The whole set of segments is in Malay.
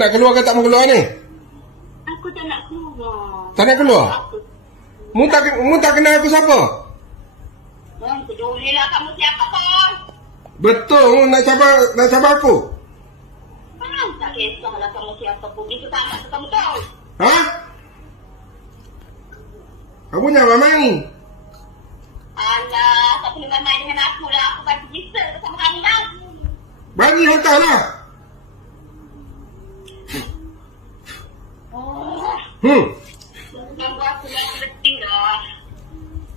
nak keluar ke tak mau keluar ni? Aku tak nak keluar. Tak nak keluar? Aku, Mu tak mu tak kenal aku siapa? Bang, pedulilah kamu siapa, Bang? Betul, mu nak cabar nak cabar aku. Bang, tak kisahlah kamu siapa pun. Itu tak nak kamu tahu. Ha? Kamu jangan main. Alah, tak perlu main dengan aku lah. Aku kan register bersama kamu, Bang. Bagi hotel lah. Oh, Hmm.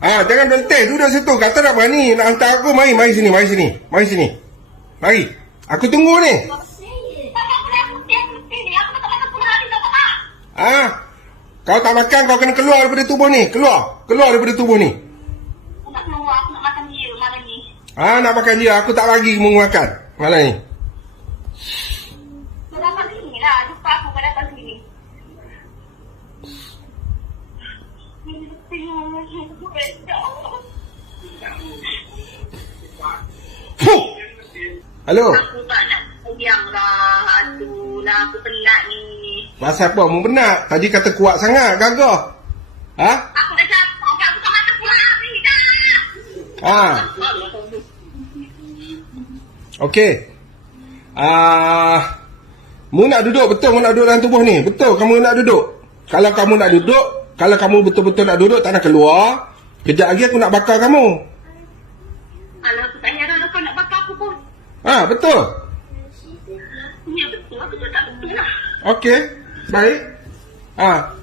Ah, jangan lentik duduk situ. Kata nak berani nak hantar aku mari mari sini, mari sini. Mari sini. Mari. Aku tunggu ni. Ni. Ah. Kau tak makan kau kena keluar daripada tubuh ni. Keluar. Keluar daripada tubuh ni. Aku nak keluar. Aku nak makan dia malam ni. Ah, nak makan dia. Aku tak bagi mu makan. Malam ni. Kau datang sini lah. Jumpa Halo. Aku tak nak sayang lah. Aduh. Aku penat ni. Masa apa? Mu benar. Tadi kata kuat sangat. Gagah. Ha? Aku dah cakap. Aku tak makan sepuluh hari dah. Ah. Okey. Ah. Mu nak duduk betul mu nak duduk dalam tubuh ni. Betul kamu nak duduk. Kalau kamu nak duduk, kalau kamu betul-betul nak duduk tak nak keluar, kejap lagi aku nak bakar kamu. Alah, aku tak heran kau nak bakar aku pun. Ah, betul. Ya betul. Aku tak betul lah. Okey. Baik. Ah.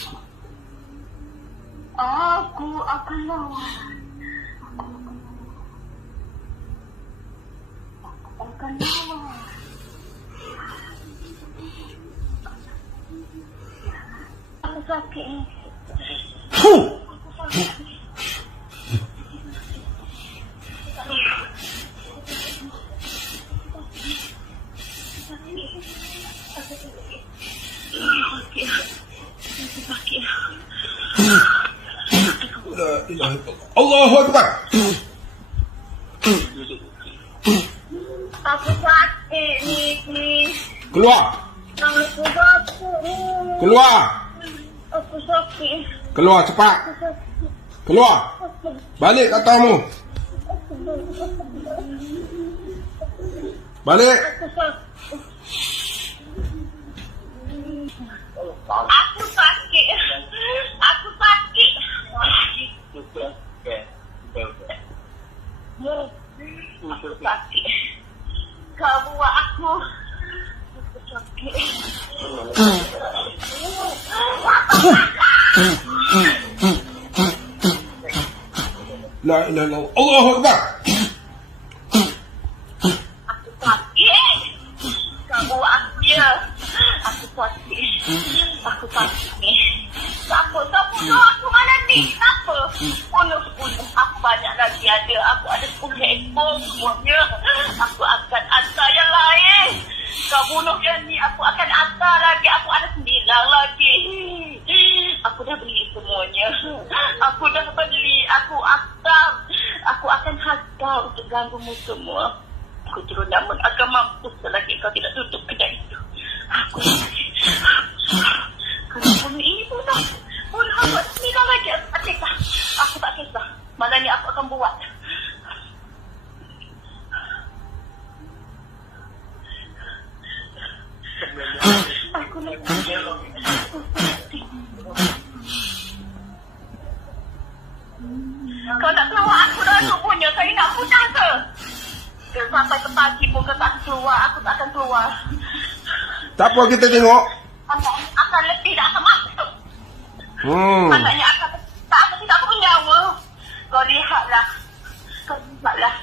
Aku akan lawan. Akan. Aku sakit ni. Fuh. La ilaha illallah. Allahu Akbar. Aku sakit ni. Keluar. Aku sakit. Keluar. Aku sakit. Keluar cepat. Keluar. Balik kat tamu. Balik. Aku sakit. Aku sakit. Aku sakit. Kau buat aku. La ilaha illallah. Allahu Akbar. Siapa? Bunuh-bunuh. Aku banyak lagi ada. Aku ada 10 ekor semuanya. Aku akan hantar yang lain. Kau bunuh yang ni. Aku akan hantar lagi. Aku ada sembilan lagi. Aku dah beli semuanya. Aku dah beli. Aku hantar. Aku akan hantar untuk ganggumu semua. Aku turun namun akan mampu selagi kau tidak tutup kedai itu. Aku Kalau bunuh ini bunuh. Bunuh aku sembilan lagi. Aku tak kisah. Aku tak kisah. Malam ni aku akan buat. Aku nak Kau nak keluar aku dalam tubuhnya Kau nak mudah ke? Dia sampai ke pagi pun kau tak keluar Aku tak akan keluar. Tak apa kita tengok. Anak akan letih tak akan masuk Hmm. Anaknya akan tak akan tidak bernyawa Kau lihatlah. Kau lihatlah.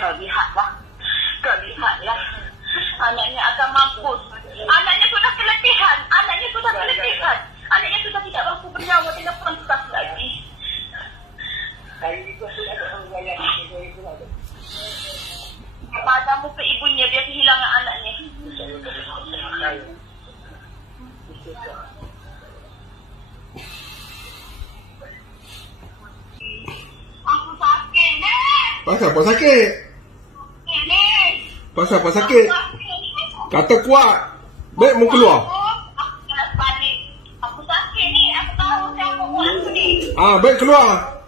Kau lihatlah. Kau lihatlah. Anaknya akan mampus. Anaknya sudah keletihan Anaknya sudah keletihan Anaknya sudah tidak mampu bernyawa. Dengan pentas lagi Padamu ke ibunya Dia kehilangan anaknya Aku sakit ni Pasal apa sakit? Ni Pasal apa sakit? Kata kuat. Baik mau keluar. Aku kena balik. Aku sakit ni. Aku tahu siapa buat aku ni. Ah, baik keluar.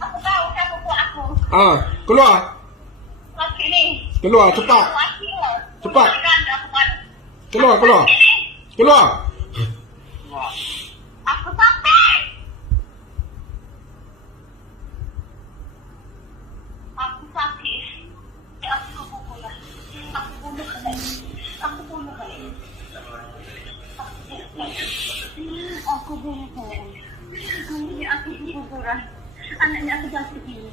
Aku tahu siapa buat aku. Ah, keluar. Ni. Keluar cepat. Lah. Cepat. Keluar, keluar. ni. Keluar. Aku. Aku bunuh lah. Aku kalian. Aku bunuh kalian. Anaknya aku keguguran. Anaknya aku jatuh ini.